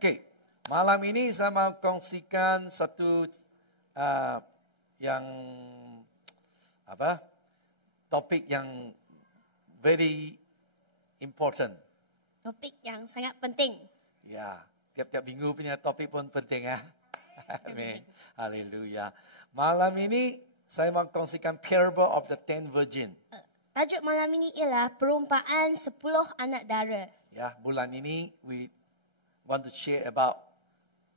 Okey, malam ini saya mau kongsikan satu yang topik yang very important. Topik yang sangat penting. Ya, tiap-tiap minggu punya topik pun penting Amin. Haleluya. Malam ini saya mau kongsikan parable of the 10 virgin. Tajuk malam ini ialah perumpamaan 10 anak dara. Ya, bulan ini we want to share about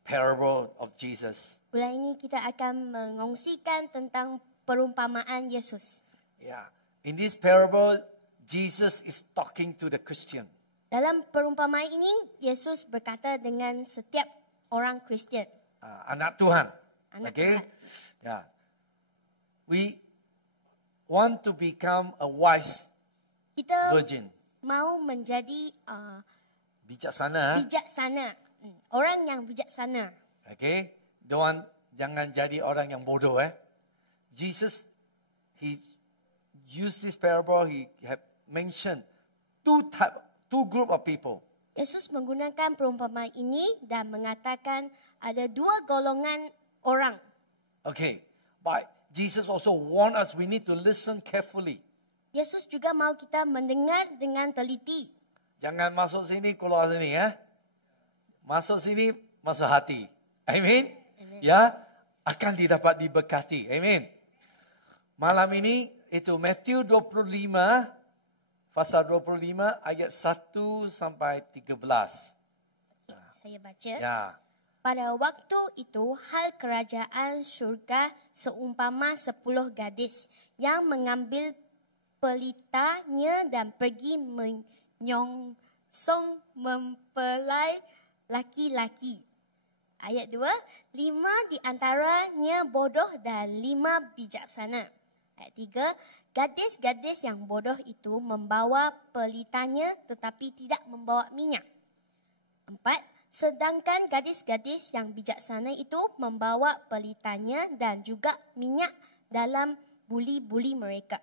parable of Jesus. Bulan ini kita akan mengongsikan tentang perumpamaan Yesus. Yeah. In this parable, Jesus is talking to the Christian. Dalam perumpamaan ini, Yesus berkata dengan setiap orang Kristian. Anak Tuhan. Anak Okay? Tuhan. Yeah. We want to become a wise Kita virgin. mau menjadi Bijaksana. bijaksana. Orang yang bijaksana. Okay? Jangan jadi orang yang bodoh. Jesus, he used this parable, he have mentioned two group of people. Yesus menggunakan perumpamaan ini dan mengatakan ada dua golongan orang. Okay. But Jesus also warned us we need to listen carefully. Yesus juga mau kita mendengar dengan teliti. Jangan masuk sini, keluar sini Masuk sini, masuk hati. Amin. Ya, akan didapat diberkati. Amin. Malam ini itu Matthew 25 pasal 25 ayat 1 sampai 13. Okay, saya baca. Ya. Pada waktu itu, hal kerajaan syurga seumpama 10 gadis yang mengambil pelitanya dan pergi menyongsong mempelai laki-laki. Ayat 2, 5 di antaranya bodoh dan 5 bijaksana. Ayat 3, gadis-gadis yang bodoh itu membawa pelitanya tetapi tidak membawa minyak. 4, sedangkan gadis-gadis yang bijaksana itu membawa pelitanya dan juga minyak dalam buli-buli mereka.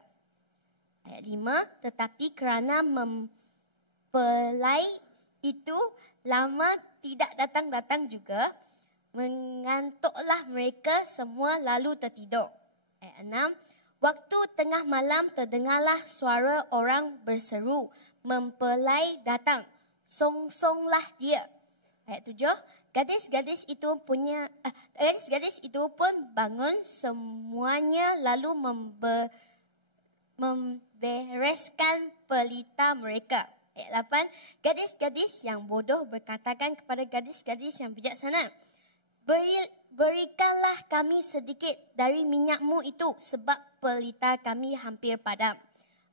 Ayat 5, tetapi kerana mempelai itu lama tidak datang-datang juga, mengantuklah mereka semua lalu tertidur. Ayat 6, waktu tengah malam terdengarlah suara orang berseru, mempelai datang, songsonglah dia. Ayat 7, gadis-gadis itu pun bangun semuanya lalu membereskan pelita mereka. Ayat 8, gadis-gadis yang bodoh berkatakan kepada gadis-gadis yang bijaksana, berikanlah kami sedikit dari minyakmu itu sebab pelita kami hampir padam.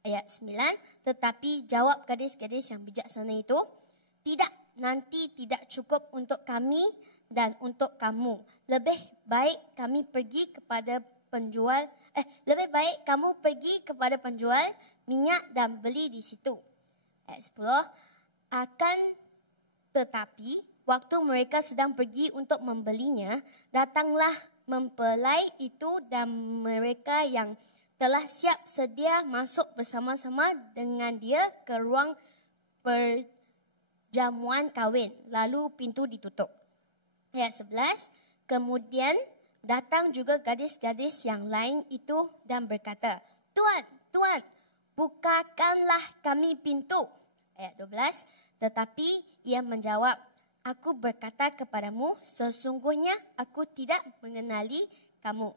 Ayat 9, tetapi jawab gadis-gadis yang bijaksana itu, tidak, nanti tidak cukup untuk kami dan untuk kamu. Lebih baik kamu pergi kepada penjual minyak dan beli di situ. Ayat 10, akan tetapi waktu mereka sedang pergi untuk membelinya, datanglah mempelai itu dan mereka yang telah siap sedia masuk bersama-sama dengan dia ke ruang perjamuan kahwin. Lalu pintu ditutup. Ayat 11, kemudian datang juga gadis-gadis yang lain itu dan berkata, Tuan, Tuan, bukakanlah kami pintu. Ayat 12, tetapi ia menjawab, aku berkata kepadamu, sesungguhnya aku tidak mengenali kamu.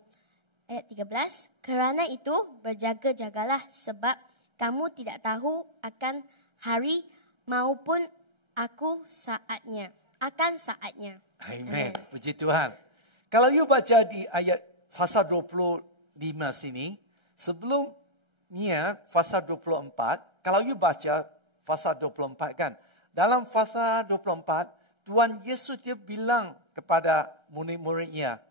Ayat 13, kerana itu berjaga-jagalah sebab kamu tidak tahu akan hari maupun akan saatnya. Amen. Puji Tuhan. Kalau you baca di ayat pasal 25 sini, sebelumnya pasal 24, kalau you baca pasal 24 kan, dalam pasal 24, Tuhan Yesus dia bilang kepada murid-muridnya,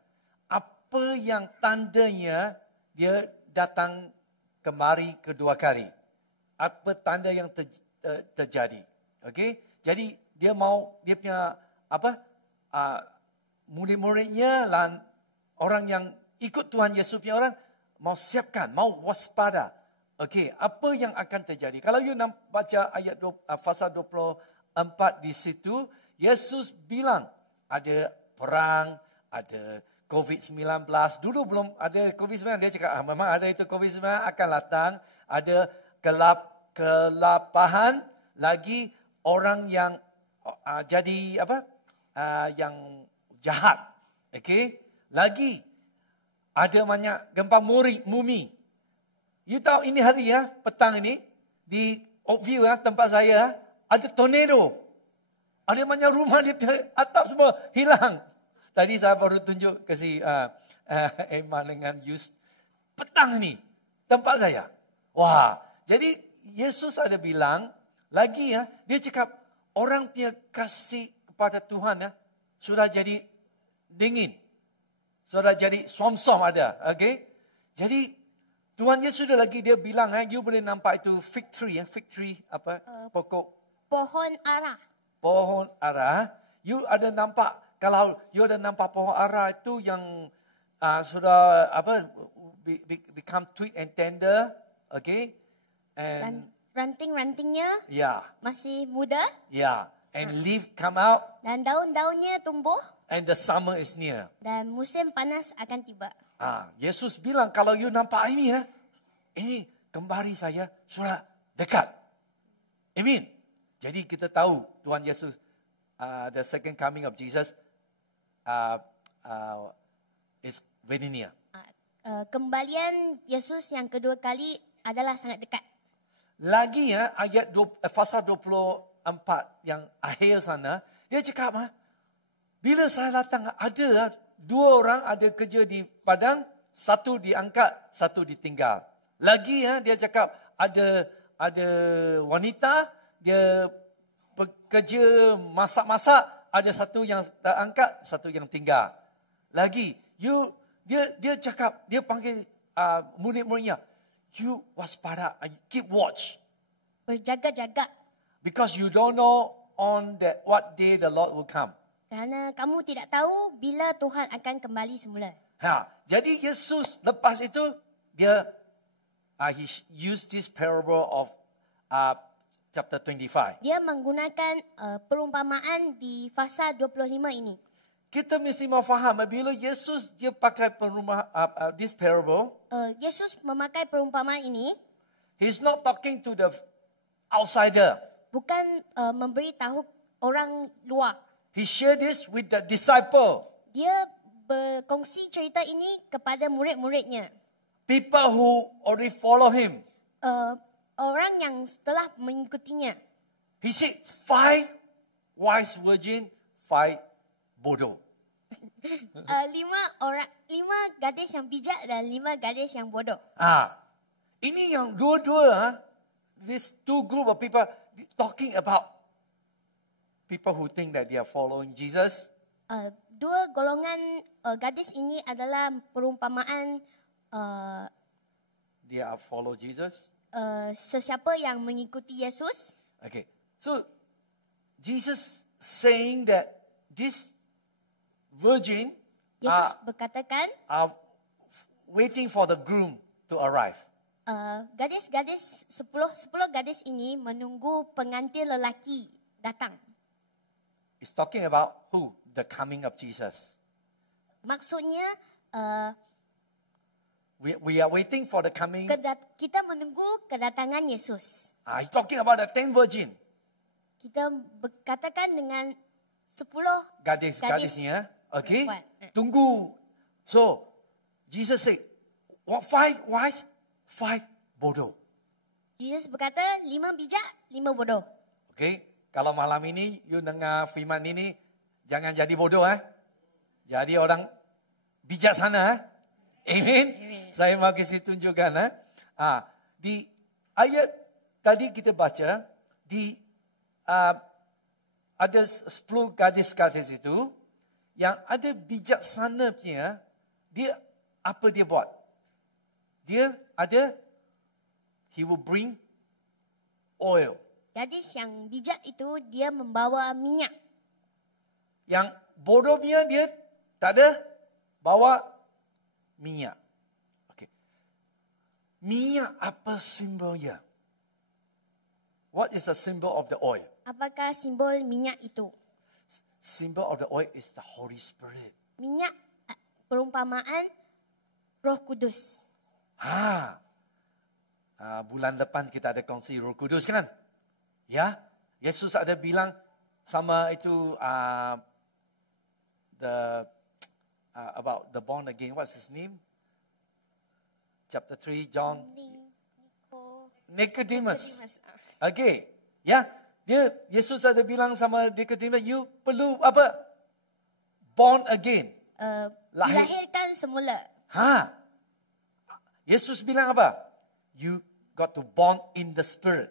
apa yang tandanya dia datang kemari kedua kali. Apa tanda yang terjadi. Okay? Jadi dia punya murid-muridnya dan orang yang ikut Tuhan Yesus punya orang mau siapkan, mau waspada. Okey, apa yang akan terjadi? Kalau you nak baca ayat pasal 24 di situ, Yesus bilang ada perang, ada COVID-19. Dulu belum ada COVID-19, dia cakap memang ada itu COVID-19 akan datang. Ada kelapahan, lagi orang yang jadi apa? Yang jahat. Okay? Lagi ada banyak gempa bumi. You tahu ini hari ya, petang ini di Oakview ya, tempat saya ada tornado. Ada banyak rumah di atap semua hilang. Tadi saya baru tunjuk ke si Emma dengan Yus. Petang ni tempat saya. Wah, jadi Yesus ada bilang lagi ya, dia cakap orang punya kasih kepada Tuhan ya sudah jadi dingin. Sudah jadi som-som ada, okay? Jadi Tuhan Yesus sudah lagi dia bilang, you boleh nampak itu fig tree apa? Pokok. Pohon ara. Pohon ara. You ada nampak, kalau you ada nampak pohon ara itu yang sudah apa? Become tweed and tender, okay? And ranting-rantingnya masih muda. Yeah, and leaf come out. Dan daun-daunnya tumbuh. And the summer is near. Dan musim panas akan tiba. Yesus bilang kalau you nampak ini ya, ini kembali saya sudah dekat. Amin. Jadi kita tahu Tuhan Yesus, the second coming of Jesus is very near. Kembalian Yesus yang kedua kali adalah sangat dekat. Lagi ya ayat pasal 24 yang akhir sana, dia cakap bila saya datang ada dua orang ada kerja di padang, satu diangkat, satu ditinggal. Lagi dia cakap ada wanita dia bekerja masak-masak, ada satu yang terangkat, satu yang tinggal. Lagi dia cakap, dia panggil murid-muridnya, you waspada, keep watch. Berjaga-jaga. Because you don't know on that what day the Lord will come. Kerana kamu tidak tahu bila Tuhan akan kembali semula. Jadi Yesus lepas itu dia he used this parable of chapter 25. Dia menggunakan perumpamaan di fasa 25 ini. Kita mesti faham bila Yesus dia pakai this parable. Yesus memakai perumpamaan ini. He's not talking to the outsider. Bukan memberitahu orang luar. He shared this with the disciple. Dia berkongsi cerita ini kepada murid-muridnya. People who already follow him. Orang yang telah mengikutinya. He said 5 wise virgin, 5 bodoh. 5 gadis yang bijak dan 5 gadis yang bodoh. Ini yang dua-dua, these two group of people talking about people who think that they are following Jesus. Dua golongan gadis ini adalah perumpamaan they are follow Jesus. Sesiapa yang mengikuti Yesus. Okay, so Jesus saying that this virgin Yesus berkatakan are waiting for the groom to arrive. Gadis-gadis 10 gadis ini menunggu pengantin lelaki datang. It's talking about who? The coming of Jesus. Maksudnya we are waiting for the coming. Kita menunggu kedatangan Yesus. He's talking about the 10 virgin. Kita berkatakan dengan 10 gadisnya. Okay. Perempuan. Tunggu. So Jesus said, what 5 wise, 5 bodoh. Jesus berkata 5 bijak, 5 bodoh. Okay. Kalau malam ini you dengar firman ini, jangan jadi bodoh. Jadi orang bijaksana. Amen. Saya mau kasih tunjukkan. Di ayat tadi kita baca, di ada 10 gadis-gadis itu, yang ada bijaksana punya, dia apa dia buat? Dia ada, he will bring oil. Gadis yang bijak itu dia membawa minyak. Yang bodohnya dia tak ada bawa minyak. Okay. Minyak apa simbolnya? What is the symbol of the oil? Apakah simbol minyak itu? symbol of the oil is the Holy Spirit. Minyak perumpamaan Roh Kudus. Bulan depan kita ada kongsi Roh Kudus kan? Ya, Yesus ada bilang sama itu about the born again. What's his name? Chapter 3, John. Nicodemus. Okay, ya, Yesus ada bilang sama Nicodemus, you perlu apa? Born again. Dilahirkan semula. Yesus bilang apa? You got to born in the Spirit.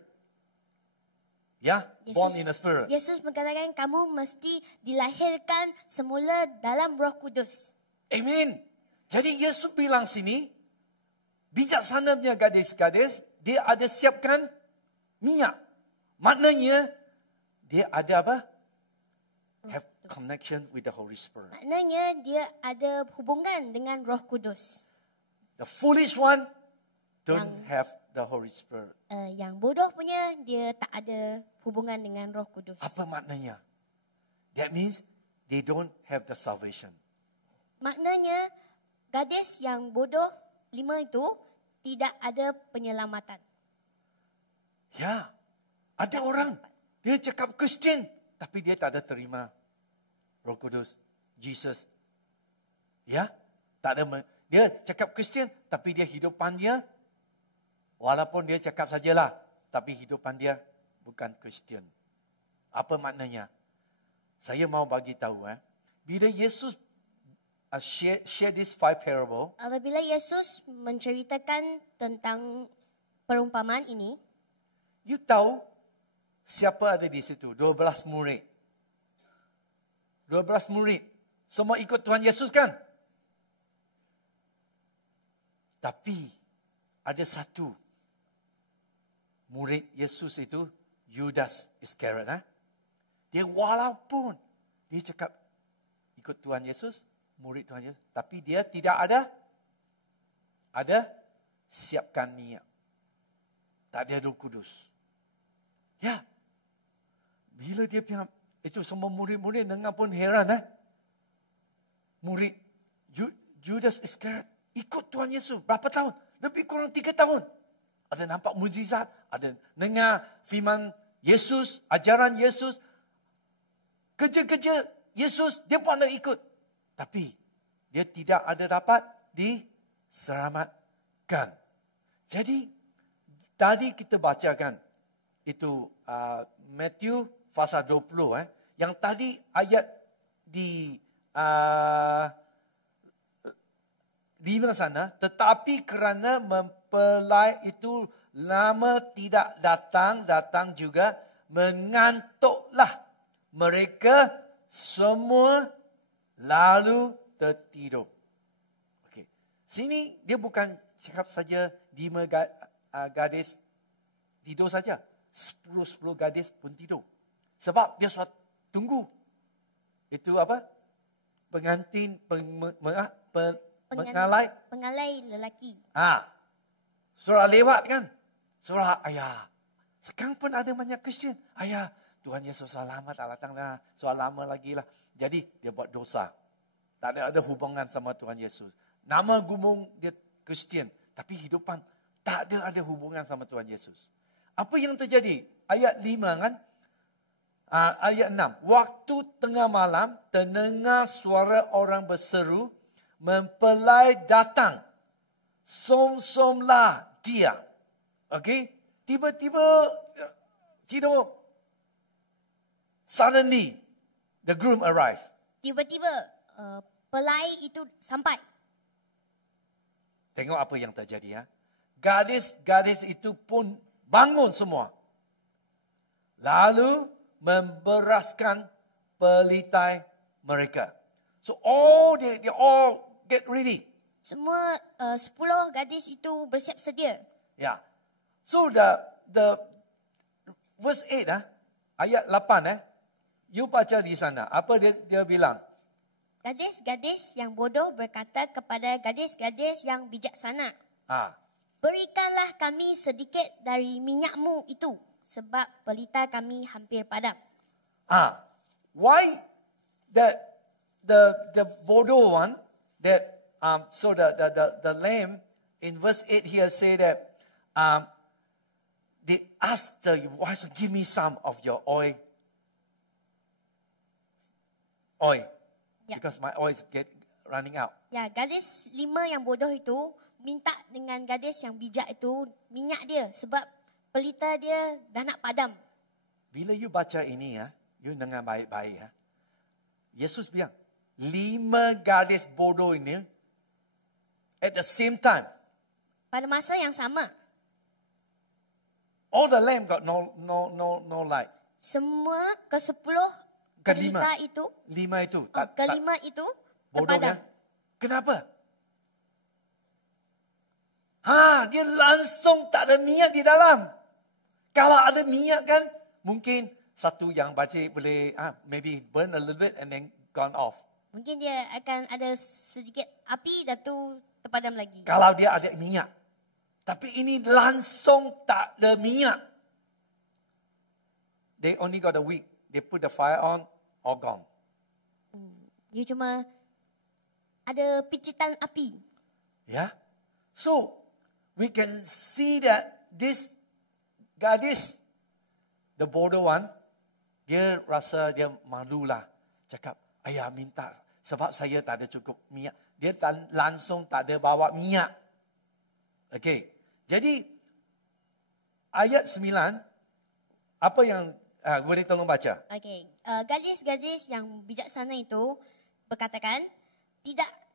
Ya, born in the Spirit. Yesus mengatakan kamu mesti dilahirkan semula dalam Roh Kudus. Amin. Jadi Yesus bilang sini, bijaksananya gadis-gadis, dia ada siapkan minyak. Maknanya, dia ada apa? Have connection with the Holy Spirit. Maknanya dia ada hubungan dengan Roh Kudus. The foolish one don't have the Holy Spirit. Yang bodoh punya, dia tak ada hubungan dengan Roh Kudus. Apa maknanya? That means they don't have the salvation. Maknanya, gadis yang bodoh 5 itu tidak ada penyelamatan. Ya, ada orang, dia cakap Kristian, tapi dia tak ada terima Roh Kudus, Jesus. Ya, tak ada. Dia cakap Kristian, tapi dia hidupan dia, walaupun dia cakap sajalah, tapi hidupan dia bukan Kristian. Apa maknanya? Saya mau bagi tahu, bila Yesus share this 5 parable, apabila Yesus menceritakan tentang perumpamaan ini, you tahu siapa ada di situ? 12 murid. 12 murid. Semua ikut Tuhan Yesus kan? Tapi ada satu murid Yesus itu, Judas Iscariot. Dia walaupun dia cakap ikut Tuhan Yesus, murid Tuhan Yesus, tapi dia tidak ada siapkan minyak. Tak ada Roh Kudus. Ya. Bila dia punya, itu semua murid-murid dengar pun heran. Murid Judas Iscariot ikut Tuhan Yesus berapa tahun? Lebih kurang 3 tahun. Ada nampak mujizat, ada dengar firman Yesus, ajaran Yesus, kerja-kerja Yesus, dia pun ada ikut. Tapi dia tidak ada dapat diselamatkan. Jadi tadi kita bacakan itu Matthew pasal 20. Yang tadi ayat di 5 sana, tetapi kerana mempelai itu lama tidak datang juga, mengantuklah mereka semua lalu tertidur. Okey. Sini dia bukan cakap saja 5 gadis tidur saja. 10 gadis pun tidur. Sebab dia suat tunggu. Itu apa? Pengantin, pengalai lelaki. Surah lewat kan? Surah ayah. Sekarang pun ada banyak Kristian. Ayah, Tuhan Yesus selamat datanglah. Surah lama lagi lah. Jadi dia buat dosa. Tak ada hubungan sama Tuhan Yesus. Nama gumung dia Kristian. Tapi hidupan tak ada hubungan sama Tuhan Yesus. Apa yang terjadi? Ayat 5 kan? Ayat 6. Waktu tengah malam, terdengar suara orang berseru, mempelai datang. Som-somlah dia. Okey? Tiba-tiba tidur. Suddenly, the groom arrived. Tiba-tiba, pelai itu sampai. Tengok apa yang terjadi. Gadis-gadis itu pun bangun semua. Lalu memberaskan pelitai mereka. So they all get ready. Semua 10 gadis itu bersiap sedia. Yeah. So the verse 8 ayat 8 you baca di sana. Apa dia bilang? Gadis-gadis yang bodoh berkata kepada gadis-gadis yang bijaksana. Berikanlah kami sedikit dari minyakmu itu, sebab pelita kami hampir padam. Why that the bodoh one, that so the lamb in verse 8 here say that they asked the wife, give me some of your oil. Ya. Because my oil is running out. Ya, gadis 5 yang bodoh itu minta dengan gadis yang bijak itu minyak dia sebab pelita dia dah nak padam. Bila you baca ini ya, you dengar baik-baik ya. Yesus bilang, 5 gadis bodoh ini at the same time. Pada masa yang sama, All the lamb got no light. semua ke-10 Kelima. pelita itu, 5 itu. kelima itu Bodoh terpadam. ya. Kenapa? Dia langsung tak ada minyak di dalam. Kalau ada minyak kan, mungkin satu yang baca boleh maybe burn a little bit and then gone off. Mungkin dia akan ada sedikit api dan tu terpadam lagi. Kalau dia ada minyak. Tapi ini langsung tak ada minyak. They only got a wick. They put the fire on, all gone. Dia cuma ada picitan api. Yeah. So, we can see that this gadis, the bodoh one, dia rasa dia malulah. Cakap, ayah minta sebab saya tak ada cukup minyak. Dia langsung tak ada bawa minyak. Okay. Jadi, ayat 9, apa yang boleh tolong baca? Okey, gadis-gadis yang bijaksana itu berkatakan,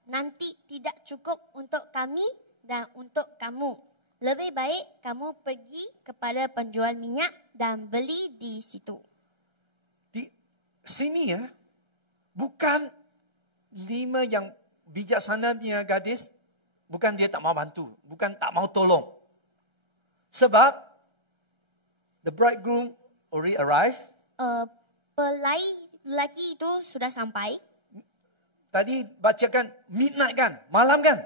nanti tidak cukup untuk kami dan untuk kamu. Lebih baik kamu pergi kepada penjual minyak dan beli di situ. Di sini ya, bukan 5 yang bijaksana punya gadis, bukan dia tak mau bantu, bukan tak mau tolong. Sebab the bridegroom already arrived. Pelai lelaki itu sudah sampai. Tadi bacakan midnight kan, malam kan?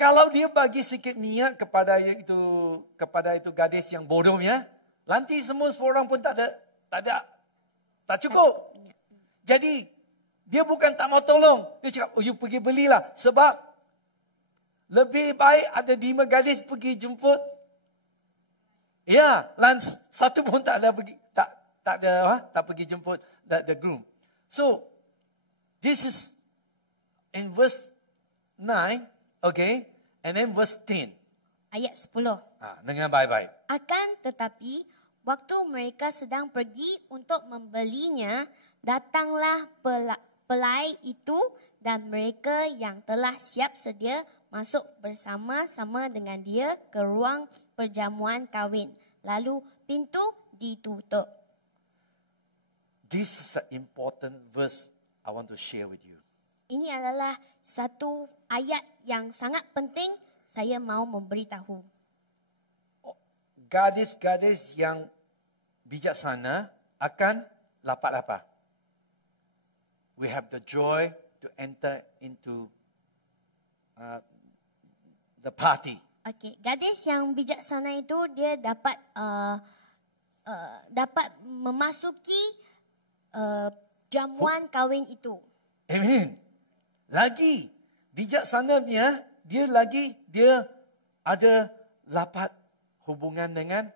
Kalau dia bagi sikit minyak kepada itu gadis yang bodohnya, nanti semua orang pun tak cukup. Jadi dia bukan tak mau tolong, dia cakap, you pergi belilah sebab lebih baik ada 5 gadis pergi jemput. Ya, satu pun tak ada pergi, tak pergi jemput the groom. So, this is in verse 9, okay, and then verse 10. Ayat 10. Dengar baik-baik. Akan tetapi, waktu mereka sedang pergi untuk membelinya, datanglah pelai itu dan mereka yang telah siap sedia masuk bersama-sama dengan dia ke ruang perjamuan kahwin. Lalu pintu ditutup. This is an important verse I want to share with you. Ini adalah satu ayat yang sangat penting saya mau memberitahu. Gadis-gadis yang bijaksana akan dapat apa? We have the joy to enter into the party. Okey, gadis yang bijaksana itu dia dapat dapat memasuki jamuan kahwin itu. Amen. Lagi bijaksananya dia ada dapat hubungan dengan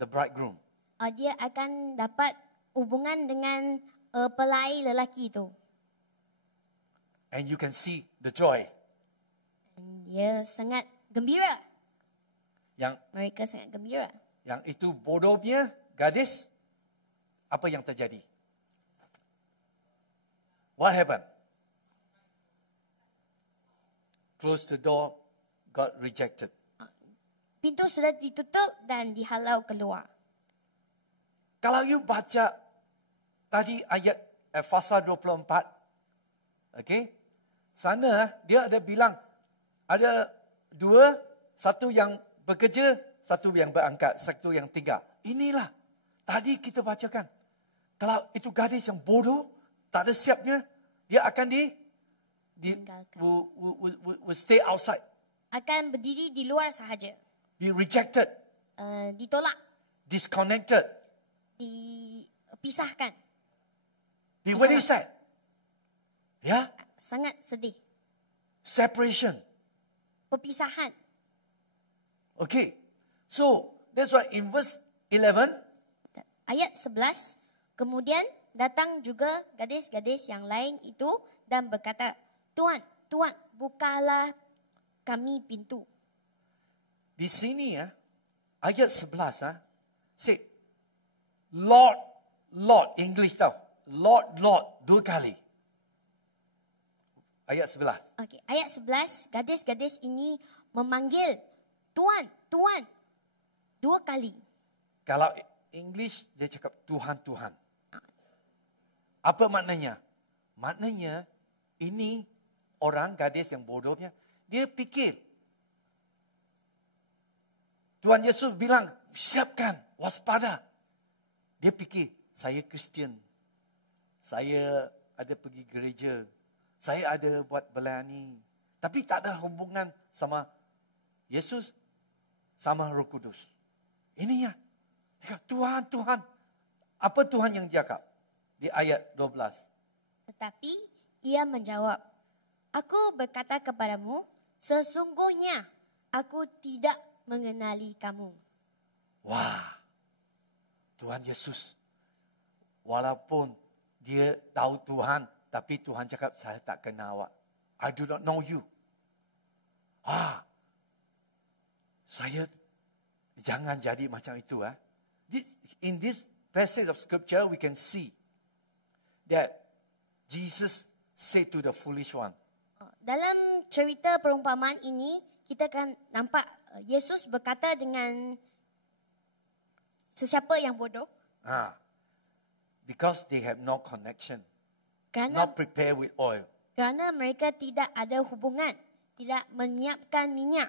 the bridegroom. Dia akan dapat hubungan dengan pelai lelaki itu. And you can see the joy. Dia sangat gembira. Mereka sangat gembira. Yang itu bodohnya gadis, apa yang terjadi? What happened? Close the door, got rejected. Pintu sudah ditutup dan dihalau keluar. Kalau you baca tadi ayat pasal 24, okay? Sana dia ada bilang, ada 2, satu yang bekerja, satu yang berangkat, satu yang tinggal. Inilah, tadi kita bacakan. Kalau itu gadis yang bodoh, tak ada siapnya, dia akan will stay outside. Akan berdiri di luar sahaja. Be rejected. Ditolak. Disconnected. Dipisahkan. They very sad. Ya, Sangat sedih. separation. Perpisahan. Okay. So, that's why in verse 11, Ayat 11, kemudian datang juga gadis-gadis yang lain itu dan berkata, Tuan, Tuan, bukalah kami pintu. di sini ya, ayat 11 say, Lord, Lord, English tau. Lord, Lord, 2 kali. Ayat 11. Okey, ayat 11, gadis-gadis ini memanggil Tuan, Tuan 2 kali. Kalau English, dia cakap Tuhan, Tuhan. Apa maknanya? Maknanya, ini orang gadis yang bodohnya, dia fikir. Tuhan Yesus bilang, siapkan, waspada. Dia fikir, saya Kristian. Saya ada pergi gereja. Saya ada buat belayani. Tapi tak ada hubungan sama Yesus, sama Roh Kudus. Ini ya. Tuhan, Tuhan. Apa Tuhan yang cakap? Di ayat 12. Tetapi ia menjawab, Aku berkata kepadamu, sesungguhnya aku tidak mengenali kamu. Wah. Tuhan Yesus. Walaupun dia tahu Tuhan, tapi Tuhan cakap, saya tak kenal awak. I do not know you. Saya jangan jadi macam itu. In this passage of scripture, we can see that Jesus said to the foolish one, Dalam cerita perumpamaan ini, kita akan nampak Yesus berkata dengan sesiapa yang bodoh. because they have no connection, Kerana not prepared with oil. mereka tidak ada hubungan, tidak menyiapkan minyak.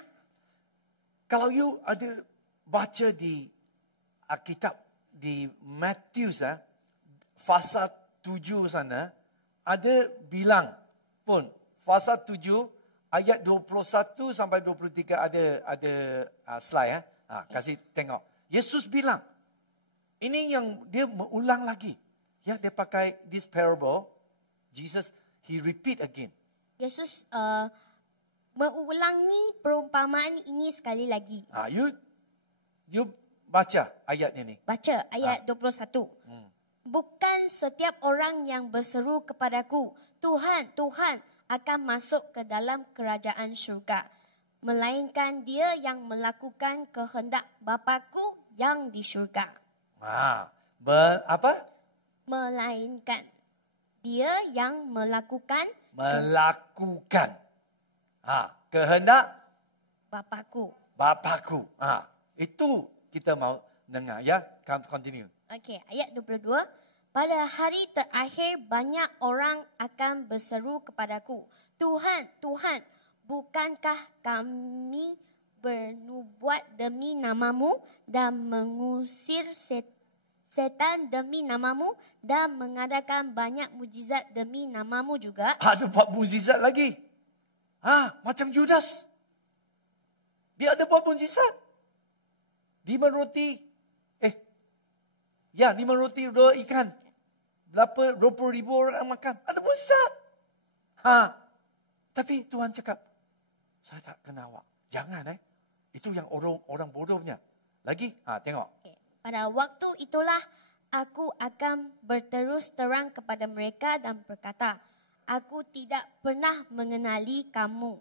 Kalau you ada baca di Alkitab, di Matthew, fasa 7 sana, ada bilang pun, fasa 7, ayat 21 sampai 23 ada slide. Kasih tengok. Yesus bilang, ini yang dia mengulang lagi. Ya, dia pakai this parable, Jesus, he repeat again. Yesus mengulangi perumpamaan ini sekali lagi. You baca ayat ini. Baca ayat 21. Bukan setiap orang yang berseru kepadaku, Tuhan, Tuhan, akan masuk ke dalam kerajaan syurga. Melainkan dia yang melakukan kehendak Bapa-Ku yang di syurga. Apa? Melainkan dia yang melakukan kehendak Bapa-Ku. Bapa-Ku. Itu kita mau dengar ya. Continue. Okey, ayat 22. Pada hari terakhir banyak orang akan berseru kepadaku, Tuhan, Tuhan, bukankah kami bernubuat demi namamu dan mengusir setan demi namamu dan mengadakan banyak mujizat demi namamu juga? Ada buat mujizat lagi. Macam Judas. Dia ada buat mujizat. 5 roti. 5 roti 2 ikan. Berapa 20,000 orang makan. Ada mujizat. Tapi Tuhan cakap, saya tak kenal awak. Jangan Itu yang orang bodohnya. Lagi, tengok. Okay. Pada waktu itulah aku akan berterus terang kepada mereka dan berkata, aku tidak pernah mengenali kamu.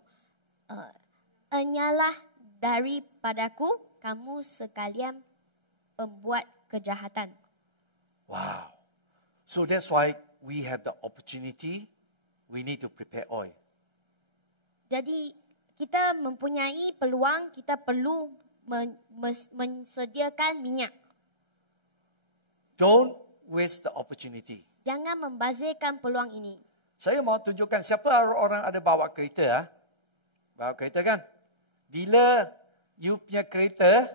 Enyalah daripadaku kamu sekalian pembuat kejahatan. Wow. So that's why we have the opportunity, we need to prepare oil. Jadi kita mempunyai peluang, kita perlu mensediakan minyak. Don't waste the opportunity. Jangan membazirkan peluang ini. Saya mau tunjukkan siapa orang ada bawa kereta. Bawa kereta kan? Bila you punya kereta,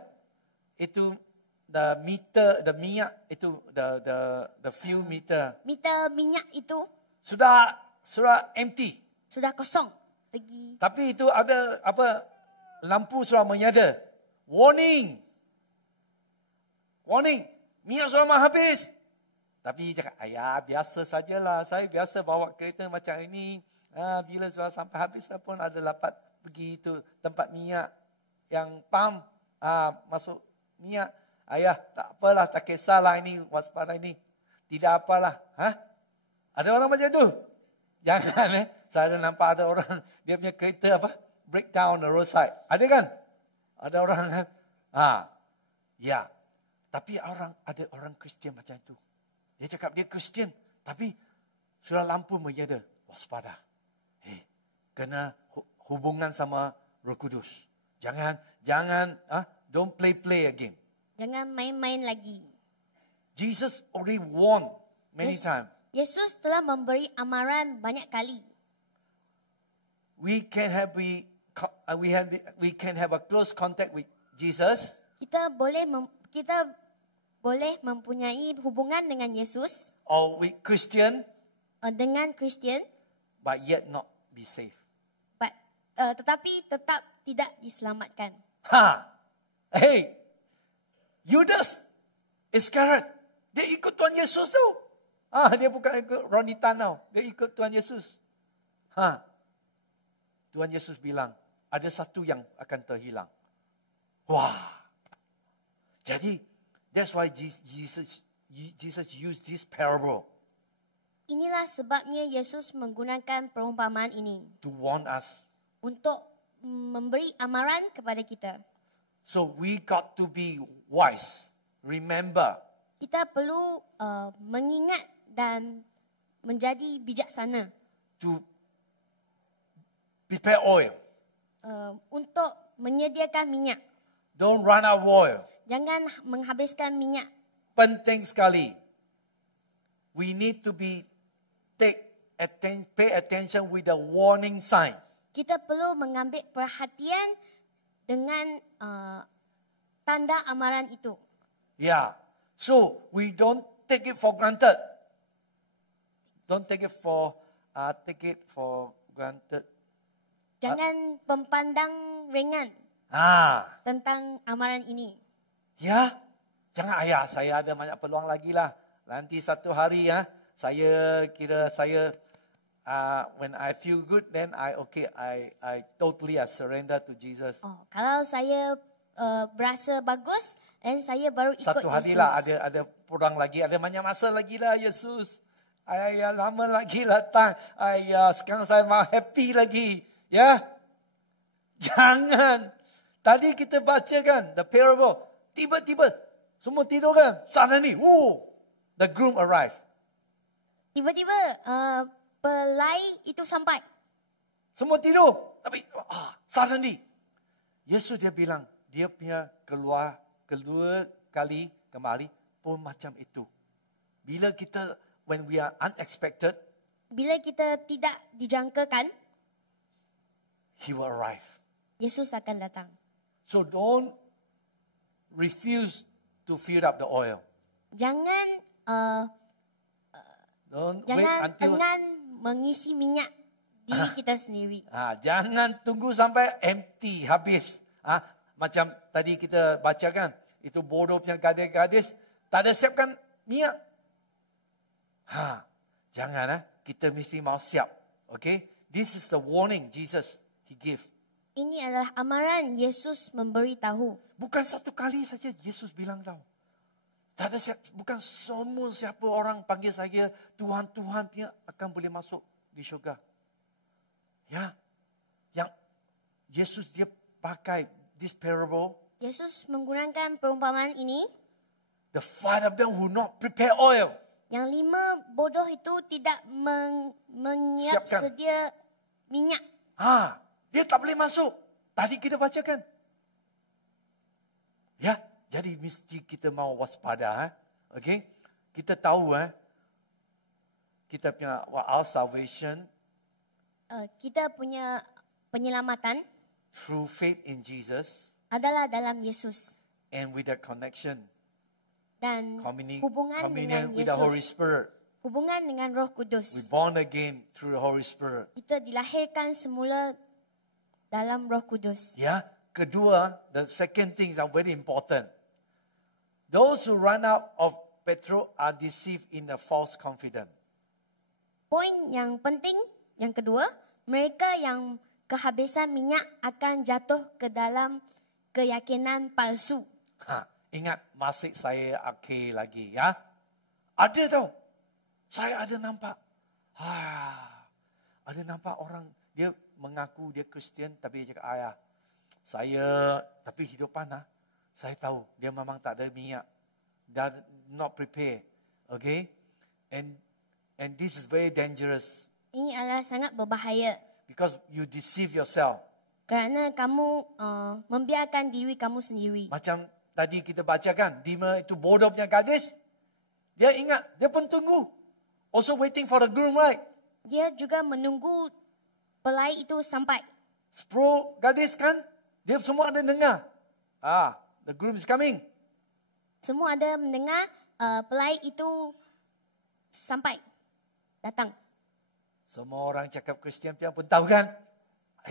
itu the minyak itu the fuel meter. Meter minyak itu Sudah empty. sudah kosong. Pergi. Tapi itu ada lampu sudah menyala. Warning. Minyak sudah mau habis. Tapi cakap, ayah biasa sajalah. Saya biasa bawa kereta macam ini. Bila sudah sampai habis pun ada dapat pergi itu tempat minyak yang pump. Masuk minyak. Ayah, tak apalah, tak kisahlah ini, waspada ini. Tidak apalah. Ada orang macam tu? Jangan Saya ada nampak ada orang, dia punya kereta breakdown the roadside. Ada kan? Ada orang ya. Tapi ada orang Kristian macam tu. Dia cakap dia Kristian, tapi sudah lampu menjadi waspada. Kena hubungan sama Roh Kudus. Jangan, don't play again. Jangan main-main lagi. Jesus already warned many times. Yesus telah memberi amaran banyak kali. We can have a close contact with Jesus. Kita boleh mempunyai hubungan dengan Yesus. Or with Christian. Dengan Kristian. But yet not be safe. Tetapi tetap tidak diselamatkan. Hey, Judas Iscariot, dia ikut Tuhan Yesus tu. Dia bukan ikut Ronita tau. Dia ikut Tuhan Yesus. Tuhan Yesus bilang, ada satu yang akan terhilang. Wah. Jadi, that's why Jesus used this parable. Inilah sebabnya Yesus menggunakan perumpamaan ini. To warn us. Untuk memberi amaran kepada kita. So we got to be wise. Remember. Kita perlu mengingat dan menjadi bijaksana. To prepare oil. Untuk menyediakan minyak. Don't run out of oil. Jangan menghabiskan minyak. Penting sekali. We need to pay attention with the warning sign. Kita perlu mengambil perhatian dengan tanda amaran itu. Yeah. So we don't take it for granted. Don't take it for granted. Jangan memandang ringan tentang amaran ini. Ya. Jangan ayah, saya ada banyak peluang lagi lah. Nanti satu hari saya when I feel good, then I totally surrender to Jesus. Kalau saya berasa bagus, dan saya baru ikut satu hari Yesus. Lah ada peluang lagi, ada banyak masa lagi lah Yesus. Lama lagi lah tang. Sekarang saya mau happy lagi. Ya. Jangan. Tadi kita baca kan the parable. Tiba-tiba semua tidur kan. Suddenly, the groom arrived. Tiba-tiba pelai itu sampai. Semua tidur. Tapi suddenly Yesus dia bilang dia punya kedua kali kembali pun macam itu. Bila kita when we are unexpected, bila kita tidak dijangkakan, he will arrive. Yesus akan datang. So don't refuse to fill up the oil. Jangan enggan mengisi minyak diri kita sendiri. Jangan tunggu sampai empty, habis. Macam tadi kita baca kan, itu bodoh punya gadis-gadis, tak ada siapkan minyak. Jangan kita mesti mau siap. Okay? This is the warning Jesus he give. Ini adalah amaran Yesus memberitahu. Bukan satu kali saja Yesus bilang tahu. Tak ada bukan semua siapa orang panggil saya Tuhan punya akan boleh masuk di syurga. Ya. Yang Yesus dia pakai this parable. Yesus menggunakan perumpamaan ini. The 5 of them who not prepare oil. Yang 5 bodoh itu tidak menyiap sedia minyak. Dia tak boleh masuk. Tadi kita bacakan. Ya, jadi mesti kita mau waspada. Okay? Kita tahu kita punya our salvation. Kita punya penyelamatan. Through faith in Jesus. Adalah dalam Yesus. And with that connection. Dan hubungan dengan with the Holy Spirit. Hubungan dengan Roh Kudus. We born again through the Holy Spirit. Kita dilahirkan semula dalam Roh Kudus. Ya, kedua, the second things are very important. Those who run out of petrol are deceived in a false confidence. Poin yang penting, yang kedua, mereka yang kehabisan minyak akan jatuh ke dalam keyakinan palsu. Ingat masih saya akhir lagi ya. Ada tau. Saya ada nampak. Ada nampak orang dia mengaku dia Kristian tapi dia cakap ayah. Saya tapi hidupan saya tahu dia memang tak ada minyak. Dia not prepare. Okay? And this is very dangerous. Ini adalah sangat berbahaya. Because you deceive yourself. Kerana kamu membiarkan diri kamu sendiri. Macam tadi kita bacakan, Dima itu bodoh punya gadis. Dia ingat, dia pun tunggu. Also waiting for the groom, right? Dia juga menunggu pelai itu sampai. 10 gadis kan, dia semua ada dengar. The groom is coming. Semua ada mendengar pelai itu sampai, datang. Semua orang cakap Kristian pun tahu kan,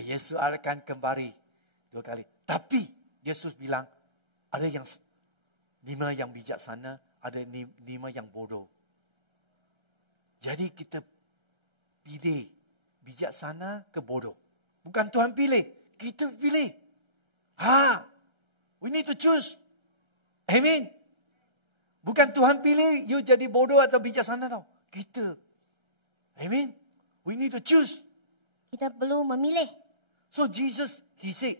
Yesus akan kembali 2 kali. Tapi Yesus bilang, ada yang 5 yang bijaksana, ada 5 yang bodoh. Jadi kita pilih bijaksana ke bodoh. Bukan Tuhan pilih, kita pilih. We need to choose. Amen. Bukan Tuhan pilih you jadi bodoh atau bijaksana tau. Kita. Amen. We need to choose. Kita perlu memilih. So Jesus, he said,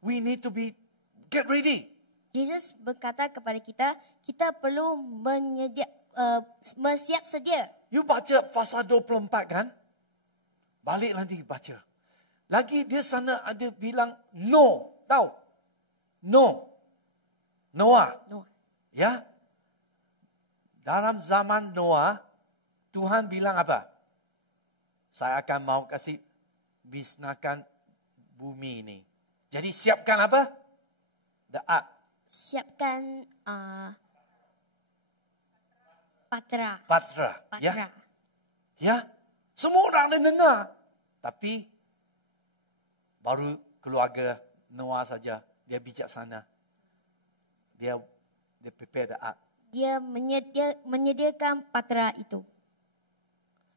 we need to get ready. Jesus berkata kepada kita, kita perlu bersiap sedia. You baca pasal 24 kan? Balik nanti baca. Lagi dia sana ada bilang no. Tahu? No. Noah. Ya? Dalam zaman Noah, Tuhan bilang apa? Saya akan mau kasih musnahkan bumi ini. Jadi siapkan apa? The ark. Siapkan Patra. Ya. Ya. Semua orang ada dengar. Tapi baru keluarga Noah saja. Dia bijaksana. Dia prepare the ark. Dia menyediakan Patra itu.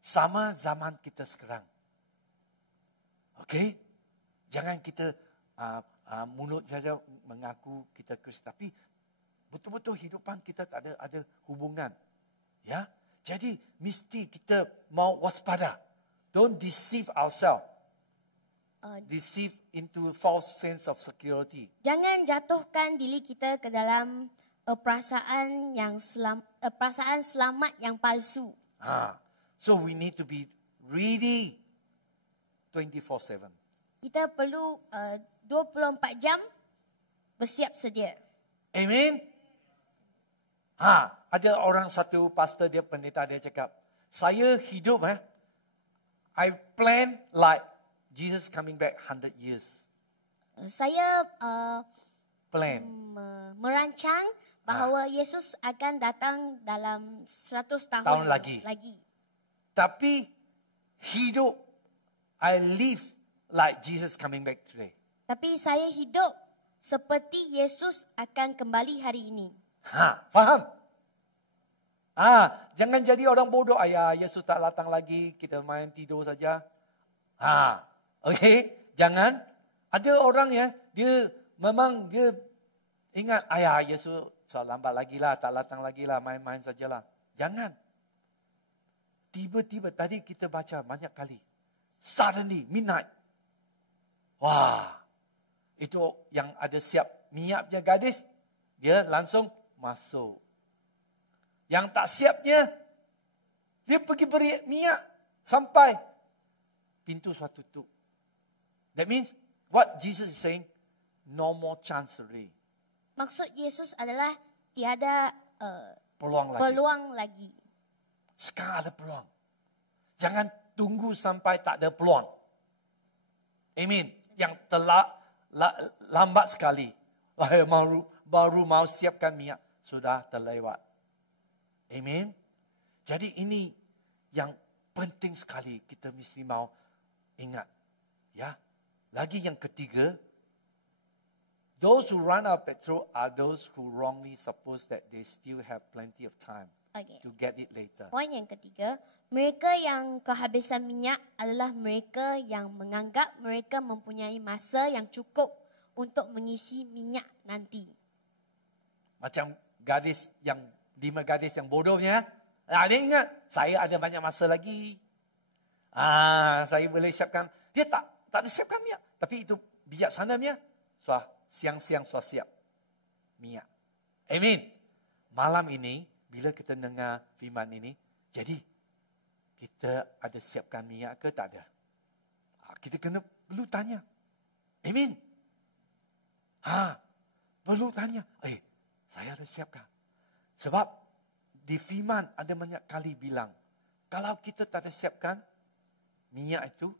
Sama zaman kita sekarang. Okay? Jangan kita mulut saja mengaku kita Kristian. Tapi betul-betul hidupan kita tak ada hubungan. Ya, jadi mesti kita mau waspada. Don't deceive ourselves. Deceive into false sense of security. Jangan jatuhkan diri kita ke dalam perasaan selamat yang palsu. So we need to be ready 24/7. Kita perlu 24 jam bersiap sedia. Amen. Ada orang satu pastor dia pendeta dia cakap, saya hidup I plan like Jesus coming back 100 years. Saya Plan. merancang bahawa Yesus akan datang dalam 100 Tahun lagi. Tapi hidup I live like Jesus coming back today. Tapi saya hidup seperti Yesus akan kembali hari ini. Faham? Jangan jadi orang bodoh. Yesus tak datang lagi, kita main tidur saja. Okay? Jangan. Ada orang dia memang dia ingat, Yesus lambat lagi lah, tak datang lagi lah, main-main sajalah. Jangan. Tiba-tiba tadi kita baca banyak kali. Suddenly, midnight. Itu yang ada siap minyaknya gadis, dia langsung masuk. Yang tak siapnya, dia pergi beri minyak sampai pintu suatu tutup. That means, what Jesus is saying, no more chance already. Maksud Yesus adalah tiada peluang lagi. Sekarang ada peluang. Jangan tunggu sampai tak ada peluang. Amin. Yang lambat sekali. Baru mau siapkan minyak. Sudah terlewat. Amin. Jadi ini yang penting sekali kita mesti mau ingat. Ya. Lagi yang ketiga. Those who run out of petrol are those who wrongly suppose that they still have plenty of time Okey. to get it later. Poin yang ketiga, mereka yang kehabisan minyak adalah mereka yang menganggap mereka mempunyai masa yang cukup untuk mengisi minyak nanti. Macam gadis yang 5 gadis yang bodohnya. Dia ingat, saya ada banyak masa lagi. Saya boleh siapkan. Dia tak ada siapkan minyak. Tapi itu bijaksananya, siang-siang siap minyak. Amin. Malam ini, bila kita dengar firman ini, jadi kita ada siapkan minyak ke tak ada? Kita perlu tanya. Amin. Perlu tanya. Saya ada siapkan. Sebab di firman ada banyak kali bilang, kalau kita tak ada siapkan minyak itu,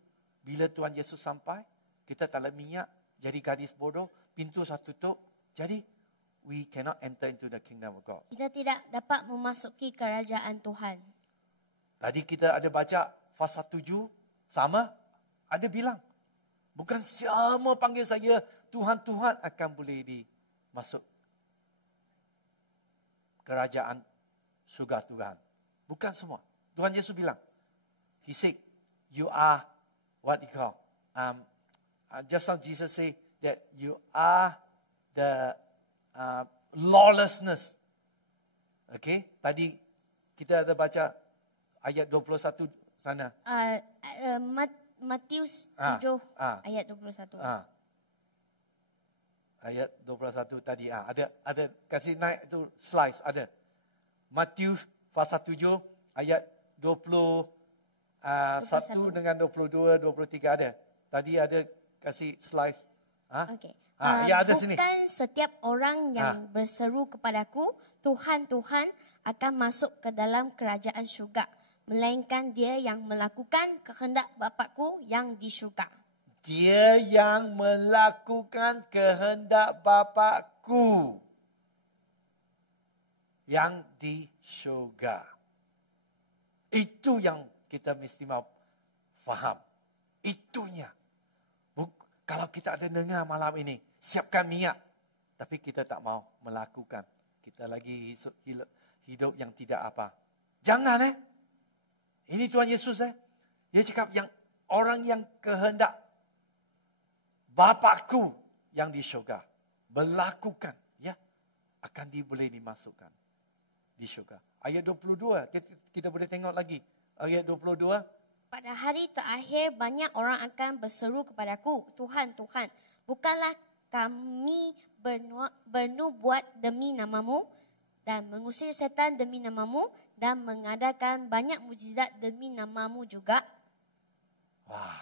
bila Tuhan Yesus sampai, kita tak ada minyak, jadi gadis bodoh, pintu sudah tutup, jadi we cannot enter into the kingdom of God. Kita tidak dapat memasuki kerajaan Tuhan. Tadi kita ada baca Fasa 7, sama, ada bilang, bukan semua panggil saya, Tuhan akan boleh masuk kerajaan syurga Tuhan. Bukan semua. Tuhan Yesus bilang, He said, you are what you call, just now Jesus say that you are the lawlessness. Okay, tadi kita ada baca ayat 21 sana. Matius 7 ayat 21. Ayat 21 tadi. Ada kasih naik tu slides ada. Matius pasal 7 ayat 21 dengan 22, 23 ada. Tadi ada kasih slides. Okey. Ya ada sini. Bukan setiap orang yang berseru kepadaku, Tuhan, Tuhan, akan masuk ke dalam kerajaan syurga. Melainkan dia yang melakukan kehendak Bapa-Ku yang di syurga. Dia yang melakukan kehendak Bapa-Ku yang di syurga. Itu yang kita mesti mau faham. Itunya. Kalau kita ada dengar malam ini, siapkan minyak. Tapi kita tak mau melakukan. Kita lagi hidup yang tidak apa. Jangan Ini Tuhan Yesus Dia cakap yang orang yang kehendak Bapa-Ku yang di syurga melakukan, akan boleh dimasukkan di syurga. Ayat 22, kita boleh tengok lagi. Ayat 22. Pada hari terakhir banyak orang akan berseru kepadaku, Tuhan, Tuhan, bukanlah kami bernubuat demi namamu dan mengusir setan demi namamu dan mengadakan banyak mukjizat demi namamu juga? Wah,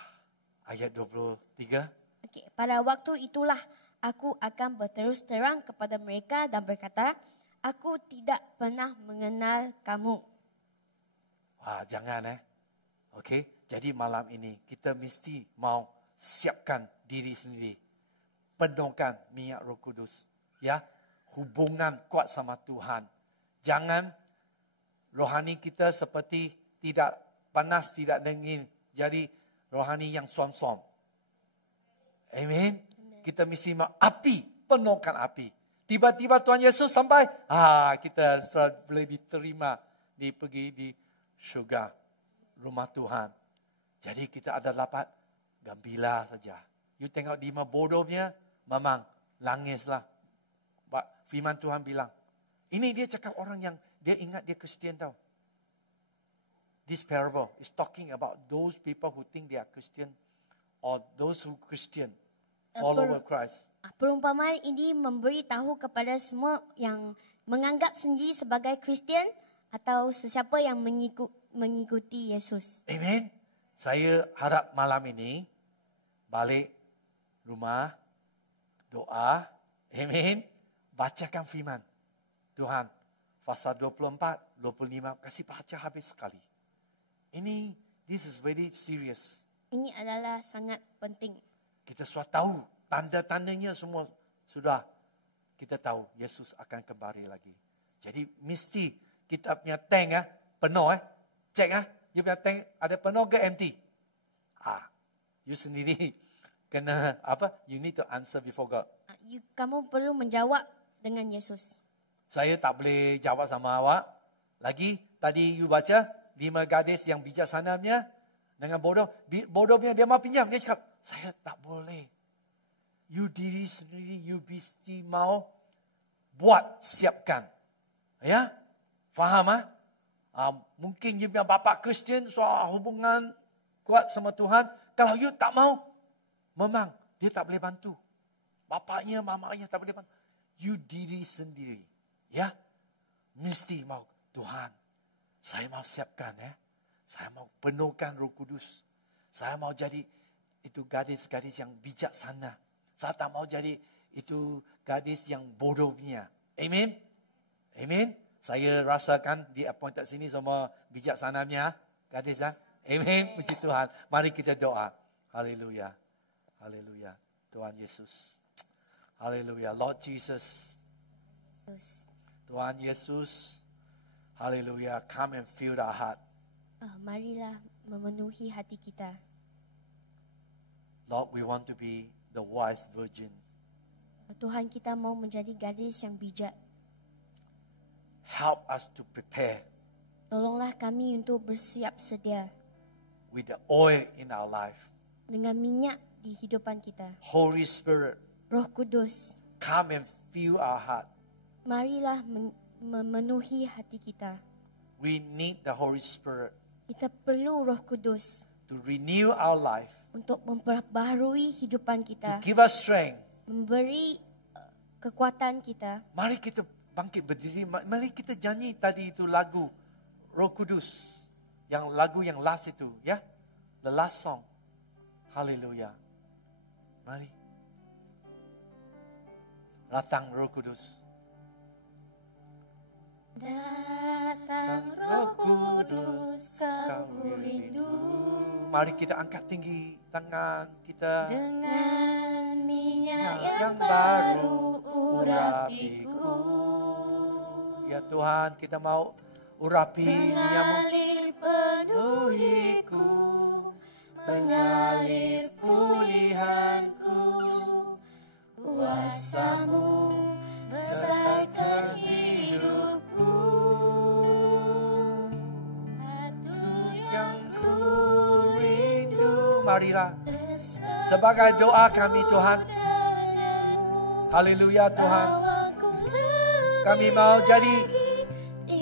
ayat 23. Okay. Pada waktu itulah aku akan berterus terang kepada mereka dan berkata, aku tidak pernah mengenal kamu. Wah, jangan Okey, jadi malam ini kita mesti mau siapkan diri sendiri. Penuhkan minyak Roh Kudus. Hubungan kuat sama Tuhan. Jangan rohani kita seperti tidak panas, tidak dingin. Jadi rohani yang som-som. Amin. Kita mesti api, penuhkan api. Tiba-tiba Tuhan Yesus sampai, kita sudah boleh diterima, pergi di syurga, rumah Tuhan. Jadi kita ada dapat gembira saja. You tengok di bodohnya, memang langislah. Firman Tuhan bilang, ini dia cakap orang yang dia ingat dia Kristian tau. This parable is talking about those people who think they are Christian or those who Christian. Follower Christ. Perumpamaan ini memberitahu kepada semua yang menganggap sendiri sebagai Kristian atau sesiapa yang mengikuti Yesus. Amen. Saya harap malam ini balik rumah, doa, amen, bacakan firman Tuhan. Pasal 24, 25, kasih baca habis sekali. This is very serious. Ini adalah sangat penting. Kita sudah tahu, tanda-tandanya semua sudah kita tahu Yesus akan kembali lagi. Jadi mesti kita punya tank penuh Cek you punya tank ada penuh ke empty? You sendiri kena apa? You need to answer before God. Kamu perlu menjawab dengan Yesus. Saya tak boleh jawab sama awak. Lagi, tadi you baca, 5 gadis yang bijaksana punya dengan bodoh. Bodoh punya dia mau pinjam. Dia cakap, saya tak boleh. You diri sendiri, you mesti mau buat, siapkan. Ya? Faham? Mungkin you punya bapa Kristian, soal hubungan kuat sama Tuhan. Kalau you tak mau, memang dia tak boleh bantu. Bapaknya, mamanya tak boleh bantu. You diri sendiri. Ya? Mesti mau, Tuhan, saya mau siapkan ya. Saya mau penuhkan Roh Kudus. Saya mau jadi itu gadis-gadis yang bijaksana. Saya tak mau jadi itu gadis yang bodohnya. Amin? Amin? Saya rasakan di appointed sini semua bijaksananya. Gadis ya. Amin? Puji Tuhan. Mari kita doa. Haleluya. Haleluya. Tuhan Yesus. Haleluya. Lord Jesus. Tuhan Yesus. Haleluya. Come and fill our heart. Marilah memenuhi hati kita. Lord, we want to be the wise virgin. Tuhan, kita mau menjadi gadis yang bijak. Help us to prepare Tolonglah kami untuk bersiap sedia with the oil in our life. dengan minyak di hidupan kita. Holy Spirit, Roh Kudus, come and fill our heart. marilah memenuhi hati kita. We need the Holy Spirit Kita perlu Roh Kudus to renew our life, untuk memperbaharui hidupan to kita, give us strength. memberi kekuatan kita. Mari kita bangkit berdiri. Mari kita nyanyi tadi itu lagu Roh Kudus. Yang lagu yang last itu. Ya. The last song. Haleluya. Mari. Datang Roh Kudus. Datang Roh Kudus, kau rindu. Mari kita angkat tinggi tangan kita. Dengan minyak yang yang baru baru urapiku. Ya Tuhan, kita mau urapi minyak-Mu. Mengalir penuhiku, mengalir pulihanku. Kuasa-Mu besarkan hidupku. Satu yang ku rindu. Marilah sebagai doa kami Tuhan. Haleluya Tuhan. Kami mau jadi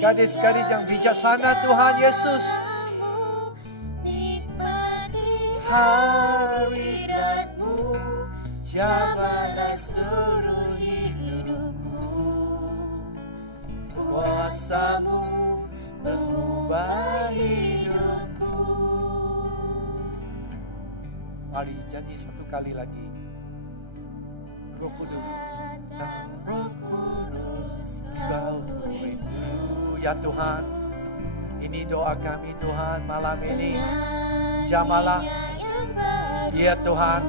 gadis-gadis yang bijaksana Tuhan Yesus. Hadirat-Mu jamahlah seluruh hidupku. Kuasa-Mu mengubah hidupku. Mari nyanyi satu kali lagi. Roh Kudus. Datang Roh Kudus, Kau rindu. Ya Tuhan, ini doa kami Tuhan malam ini. Jamalah. Ya Tuhan,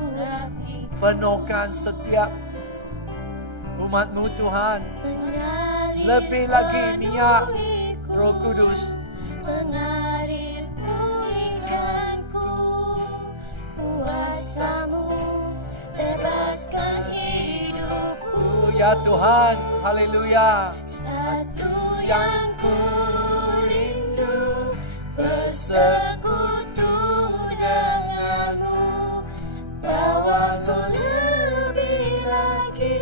penuhkan setiap umat-Mu Tuhan. Lebih lagi minyak Roh Kudus. Mengalir pulihkanku. Kuasa-Mu bebaskan hidupku. Ya Tuhan, haleluya. Satu yang ku rindu, bersekutu denganmu. Bawaku lebih lagi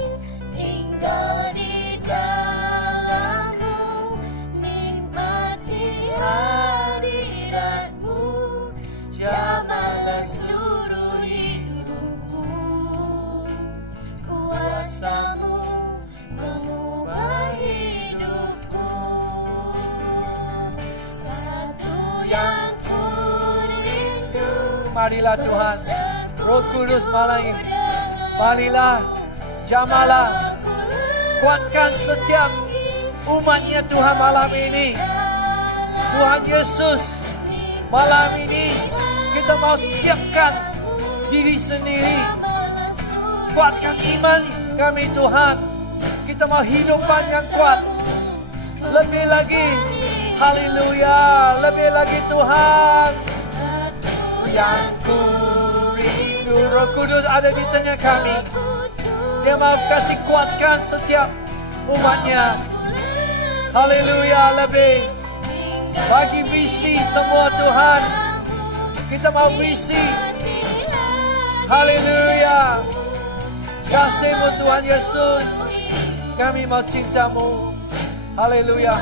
tinggal di dalam-Mu. Nikmati hadirat-Mu, jamahlah seluruh hidupku. Kuasa-Mu mengubah hidupku. Satu yang ku rindu, Marilah Tuhan, Roh Kudus malam ini. Marilah, jamalah, kuatkan setiap umatnya Tuhan malam ini. Tuhan Yesus, malam ini kita mau siapkan diri sendiri. Kuatkan iman kami Tuhan. Kita mau hidupan yang kuat. Lebih lagi, haleluya, lebih lagi Tuhan. Yang ku rindu. Roh Kudus ada di tengah kami. Dia mau kasih kuatkan setiap umatnya. Haleluya, lebih bagi visi semua Tuhan. Kita mau visi. Haleluya. Kasih-Mu Tuhan Yesus. Kami mau cinta-Mu. Haleluya.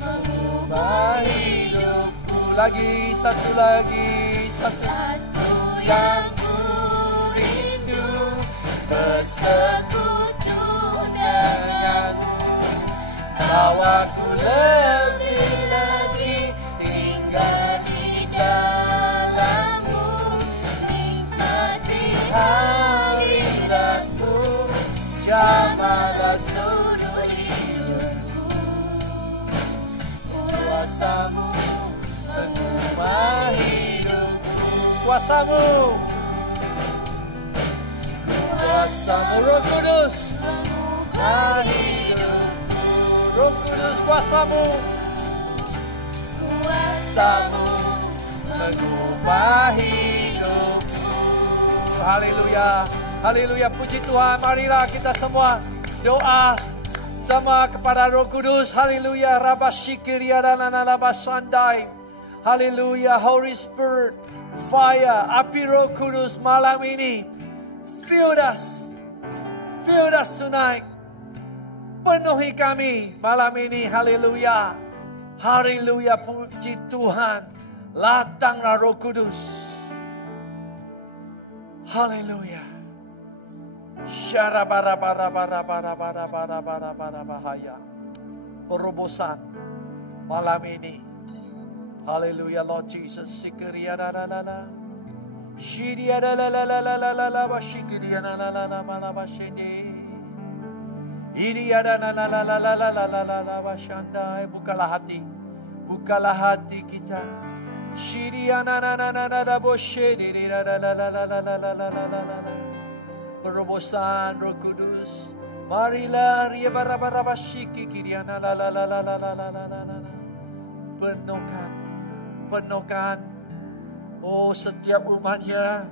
Mengubah hidupku. Lagi, satu lagi. Satu yang ku rindu. Bersekutu denganmu. Bawaku lebih lagi tinggal di dalam-Mu. Nikmati hadirat-Mu. Jamahlah seluruh hidupku. Kuasa-Mu mengubah hidupku. Kuasa-Mu. Kuasa-Mu Roh Kudus mengubah hidupku. Roh Kudus kuasa-Mu. Kuasa-Mu mengubah hidupku. Haleluya. Haleluya, puji Tuhan. Marilah kita semua doa sama kepada Roh Kudus. Haleluya. Rabashikiria dan ananabasandai. Haleluya. Holy Spirit, fire, api Roh Kudus malam ini. Fill us. Fill us tonight. Penuhi kami malam ini. Haleluya. Haleluya, puji Tuhan. Datanglah Roh Kudus. Haleluya. Bahaya. Perobosan malam ini. Haleluya, Lord Jesus. Sikiria da da da da. Shiria da la la la la la la la. Bashikiria la la la la la bashini. Iria da la la la la la la la la la la bashanda. Bukalah hati. Bukalah hati kita. Shiria na na na na na da boshini da la la la la la la la la la la. Perobosan Roh Kudus. Marilah ria bara-bara shiki kiriana la la la la la la la la la la. Penuhkan. Penuhkan. Oh, setiap umatnya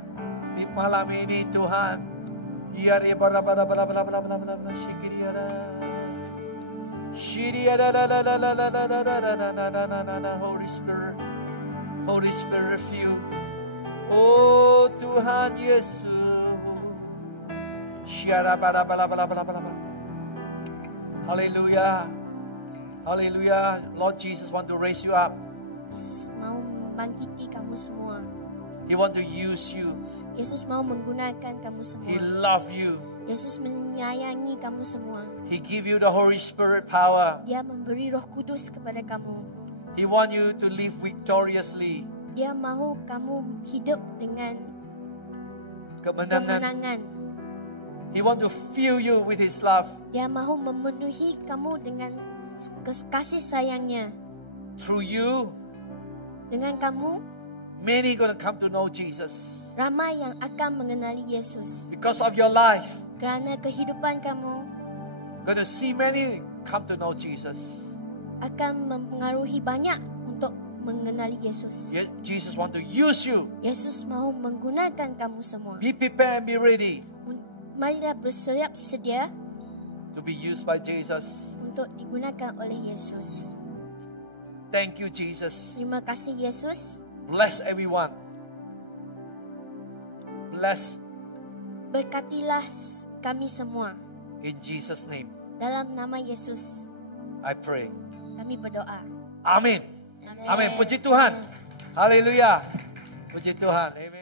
di malam ini Tuhan. Ya ria bara-bara shiki kiriana. Shiria la la la la la la la la la la la. Holy Spirit. Holy Spirit refuge. Oh Tuhan Yesus. Hallelujah. Hallelujah. Lord Jesus want to raise you up. Yesus mau membangkiti kamu semua. He want to use you. Yesus mau menggunakan kamu semua. He love you. Yesus menyayangi kamu semua. He give you the Holy Spirit power. Dia memberi Roh Kudus kepada kamu. He want you to live victoriously. Dia mahu kamu hidup dengan Kemenangan. kemenangan. He want to fill you with His love. Dia mahu memenuhi kamu dengan kasih sayangnya. Through you, Dengan kamu, many gonna come to know Jesus. ramai yang akan mengenali Yesus. Because of your life, Kerana kehidupan kamu gonna see many come to know Jesus. akan mempengaruhi banyak untuk mengenali Yesus. Jesus want to use you. Yesus mahu menggunakan kamu semua. Be prepared and be ready Marilah bersiap sedia to be used by Jesus. untuk digunakan oleh Yesus. Thank you, Jesus. Terima kasih Yesus. Bless everyone. Bless Berkatilah kami semua. in Jesus' name. Dalam nama Yesus I pray. kami berdoa. Amin. Amin. Puji Tuhan. Haleluya. Puji Tuhan. Amin.